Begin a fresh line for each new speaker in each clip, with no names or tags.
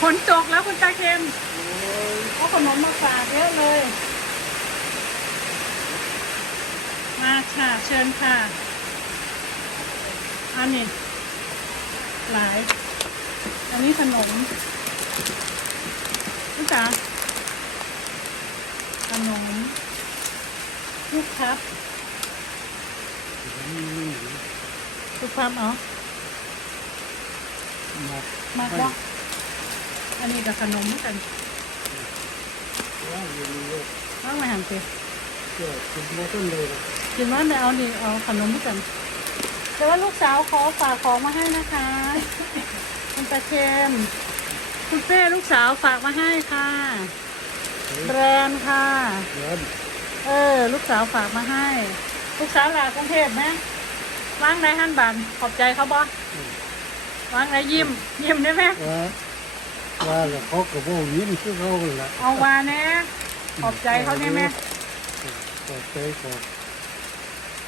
ฝนตกแล้วคุณตาเค็มเอาขนมมาฝากเยอะเลย มาค่ะ เชิญค่ะอันนี้หลาย อันนี้ขนมลูกจ๋าขนมลูกครับลูกครับเอามากว่า อันนี้กับขนมเหมือนกันว่างไม่หันไปกินว่าไม่เอาดิเอาขนมเหมือนกันแต่ว่าลูกสาวขอฝากของมาให้นะคะคุณตาเค็มคุณเป้ลูกสาวฝากมาให้ค่ะแบรนด์ค่ะเออ ลูกสาวฝากมาให้ ลูกสาวหลากรุงเทพไหมวางในหันบันขอบใจเขาบ่วางในยิ้ม ยิ้มได้ไหม
ว่าว่าแล้วเขาก็บอกยิ้มคือเขาแหละ
เอาวาแน่ขอบใจเขาได้ไหม
ขอบใจขอบ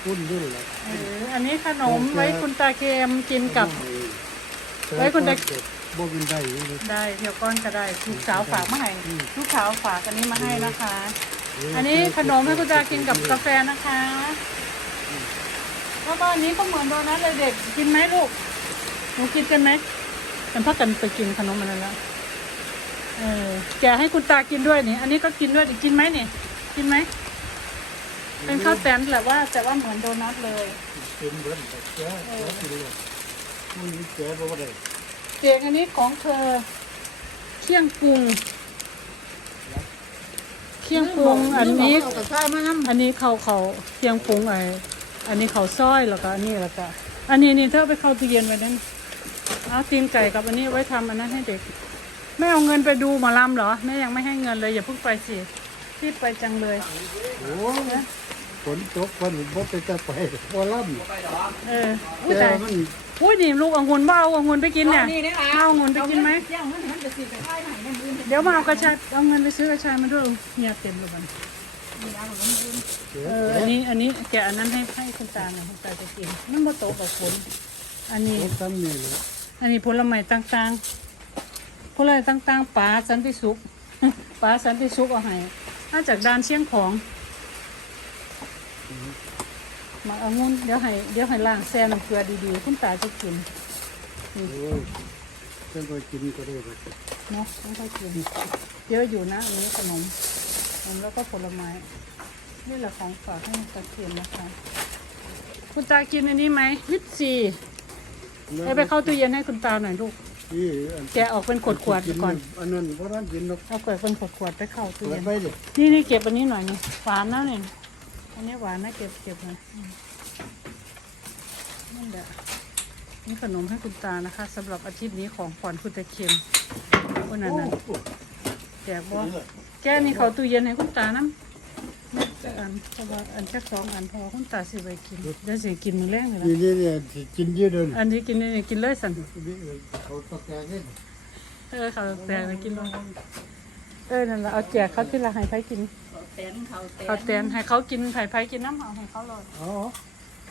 คุณด้วยแหละ
เอออันนี้ขนมไว้คุณตาเกมกินกับ ไว้คุณตา
บอกกินได้อยู่เลย
ได้เดี๋ยวก้อนก็ได้ลูกสาวฝากมาให้ลูกสาวฝากอันนี้มาให้นะคะ อันนี้ขนมให้คุณตากินกับกาแฟนะคะแล้วก็อันนี้ก็เหมือนโดนัทเลยเด็กกินไหมลูกหนูกินกันไหมกันพักกันไปกินขนมมันนั้นแล้ว เออแกะให้คุณตากินด้วยนี่ อันนี้ก็กินด้วยดิกินไหมนี่ กินไหม เป็นข้าวแตนแหละว่า แต่ว่าเหมือนโดนัทเลย
เป็นเบิ้ลแต่แก่แก่กินเลยมันมีแก่บอกว่าได้
เด็กอันนี้ของเธอเคี่ยงปรุงเคี่ยงปรุงอันนี้
กับข้าวมาน้
อันนี้เขาเขาเคี่ยงปรุงไออันนี้เขาซ้อยแล้วก็อันนี้แล้วก็อันนี้นี่เธอไปเข้าตู้เย็นไว้นั่นเอาตีนไก่กับอันนี้ไว้ทำอันนั้นให้เด็ก ไม่เอาเงินไปดูหมอลำเหรอแม่ยังไม่ให้เงินเลย อย่าเพิ่งไปสิรีบไปจังเลยำ
โอ้ฝนตกวันบ่ไปจะไปบ่ล่ำ
เอออุ้ย
แต่
ตาย
มัน
อุ้ยนี่ลูกองุ่นบ้าเอาองุ่นไปกินเนี่ย
นี่นะคะ
เอาองุ่นไปกินไหม
ย่างมันมันจะสีไปค่ายไหนเนี่ยมือ
เดี๋ยวมาเอากระชายเอาเงินไปซื้อกระชายมาด้วยเฮียเต็มเลยมัน
มีน้ำของมันมือ
เอออันนี้อันนี้แกะอันนั้นให้ให้คุณตาหน่อยคุณตาจะกินมันบ่โตกับฝนอันนี้
ตกซ้ำนี่แหละ
อันนี้ผลไม้ต่าง ๆผลไม้ต่างๆปลาสันติสุขปลาสันติสุขเอาให้มาจากด้านเชียงของมาเอางุ่นเดี๋ยวให้เดี๋ยวให้ล้างแซ่น้ำเกลือดีๆคุณตาจะกิน
โอ้ยจะไปกินก็ได้เลย
เนาะไม่ค่อยกินเยอะอยู่นะอันนี้ขนมขนมแล้วก็ผลไม้นี่แหละของฝากให้ตาเคียนนะคะ คุณตากินอันนี้ไหมวิตซีเอาไปเข้าตู้เย็นให้คุณตาหน่อยลูก
นี่อัน
แกะออกเป็นขวดๆไปก่อน
อันนั้นเพราะนั้นกินนก
เอาเปิดเป็นขวดๆไปเข้าตู้
เปิด
เย็น
ไปดิ
นี่นี่เก็บอันนี้หน่อยนี่หวานนะเนี่ยอันนี้หวานนะเก็บเก็บหน่อยอืมนั่นแหละนี่ขนมให้คุณตานะคะสำหรับอาทิตย์นี้ของขวัญคุณตาเค็มคนนั้นน่ะแจกบ่แกนี่เขาตู้เย็นให้คุณตาน้ำ ไม่จะอันเพราะว่าอันแค่สองอันพอคุณตาสิไปกินเดี๋ยวสิกินมื้อแรงเลย
นี่
นะ
นี่เนี่ยสิกินเยอะเดิน
อันนี้กินนี่กินเลยสัน
นี่เขาตะแกรงนี่
เออเขาแตกไปกินเลยเออนั่นแหละเอาแจกเขาที่ละให้ไผกิน
เต้นเขาเต้น
เขาแตนให้เขากินไผ่ไผ่กินน้ำเอาให้เขาเลย
อ๋อ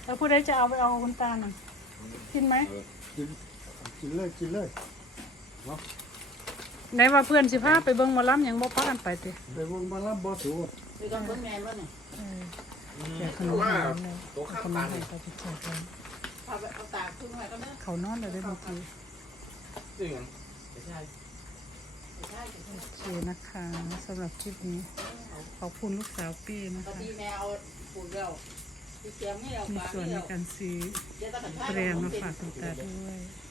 แล้วผู้ใดจะเอาไปเอาคุณตาหน่อยกินไหม
กินกินเลยกินเลย
ไหนว่าเพื่อนสิพาไปเบิ่งหมอลำยังบ่พากันไปติ
ไปวงมาลับบ่ถูก
คือกันเพิ่งแม่ว่าเนี่ย
แจกขนมให้เลยเอาขนมให้เขาไปแจกเลย
เอาไปเอาตากขึ้นไว้ก็ได้
เขานอนเลยได้อเมื่อกี้
จริงเหรอไม่ใช่
โอเคนะคะสำหรับคลิปนี้ ขอบคุณลูกสาวปี้นะ
บาง
คะ
ทีแม่เอาปูเดียวที่เสียงไม่เอา
มี
ปลา
ส่วน
ไม่
ใน
เอา
การซื้อ
เดี๋ยวต้อง
แบรนด์มาฝากคุณตาด้วย
เ